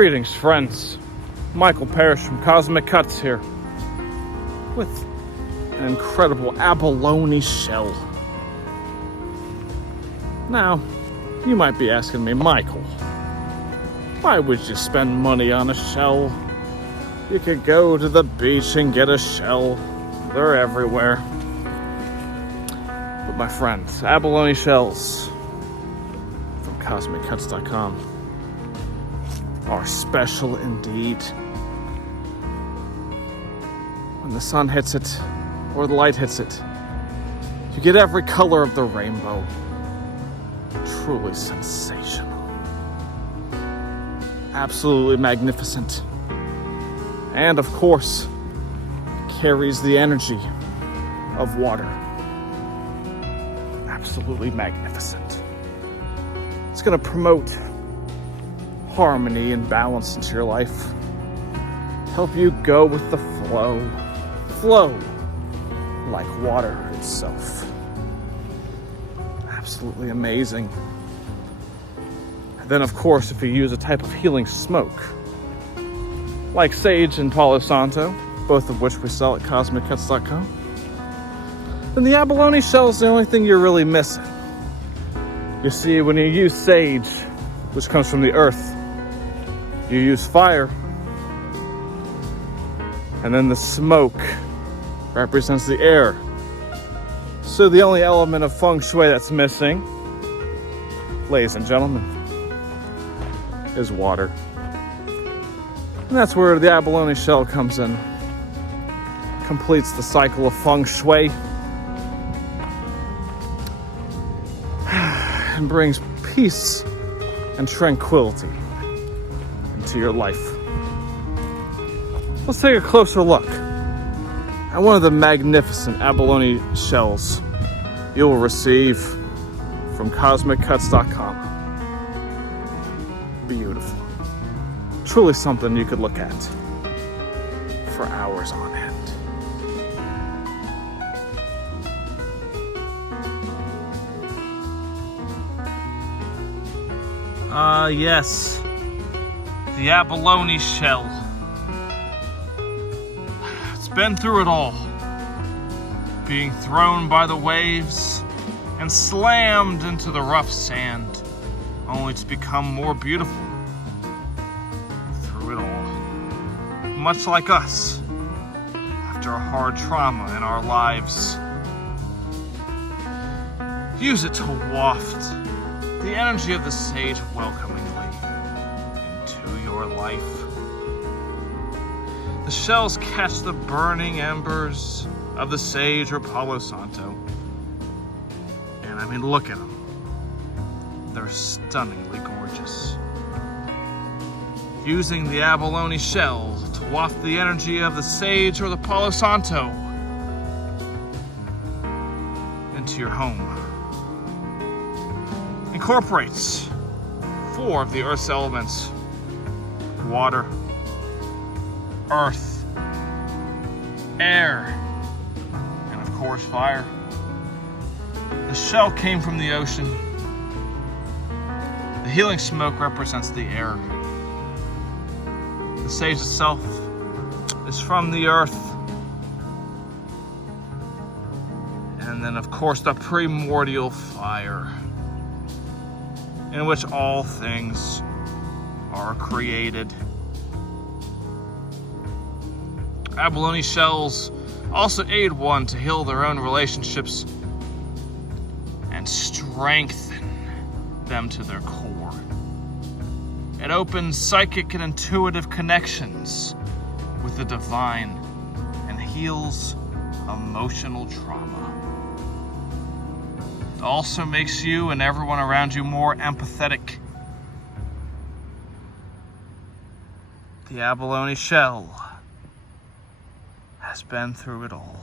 Greetings, friends. Michael Parrish from Cosmic Cuts here with an incredible abalone shell. Now, you might be asking me, Michael, why would you spend money on a shell? You could go to the beach and get a shell. They're everywhere. But my friends, abalone shells from CosmicCuts.com are special indeed. When the sun hits it, or the light hits it, you get every color of the rainbow. Truly sensational. Absolutely magnificent. And of course, carries the energy of water. Absolutely magnificent. It's going to promote harmony and balance into your life. Help you go with the flow. Flow like water itself. Absolutely amazing. And then of course, if you use a type of healing smoke, like sage and Palo Santo, both of which we sell at CosmicCuts.com, then the abalone shell is the only thing you're really missing. You see, when you use sage, which comes from the earth, you use fire, and then the smoke represents the air. So the only element of feng shui that's missing, ladies and gentlemen, is water. And that's where the abalone shell comes in. Completes the cycle of feng shui and brings peace and tranquility into your life. Let's take a closer look at one of the magnificent abalone shells you will receive from CosmicCuts.com. Beautiful. Truly something you could look at for hours on end. Yes. The abalone shell. It's been through it all. Being thrown by the waves and slammed into the rough sand, only to become more beautiful through it all. Much like us, after a hard trauma in our lives. Use it to waft the energy of the sage welcomingly into your life. The shells catch the burning embers of the sage or Palo Santo. And I mean, look at them. They're stunningly gorgeous. Using the abalone shell to waft the energy of the sage or the Palo Santo into your home. Incorporates 4 of the Earth's elements: water, earth, air, and of course fire. The shell came from the ocean. The healing smoke represents the air. The sage itself is from the earth. And then of course the primordial fire, in which all things are created. Abalone shells also aid one to heal their own relationships and strengthen them to their core. It opens psychic and intuitive connections with the divine and heals emotional trauma. It also makes you and everyone around you more empathetic. The abalone shell has been through it all.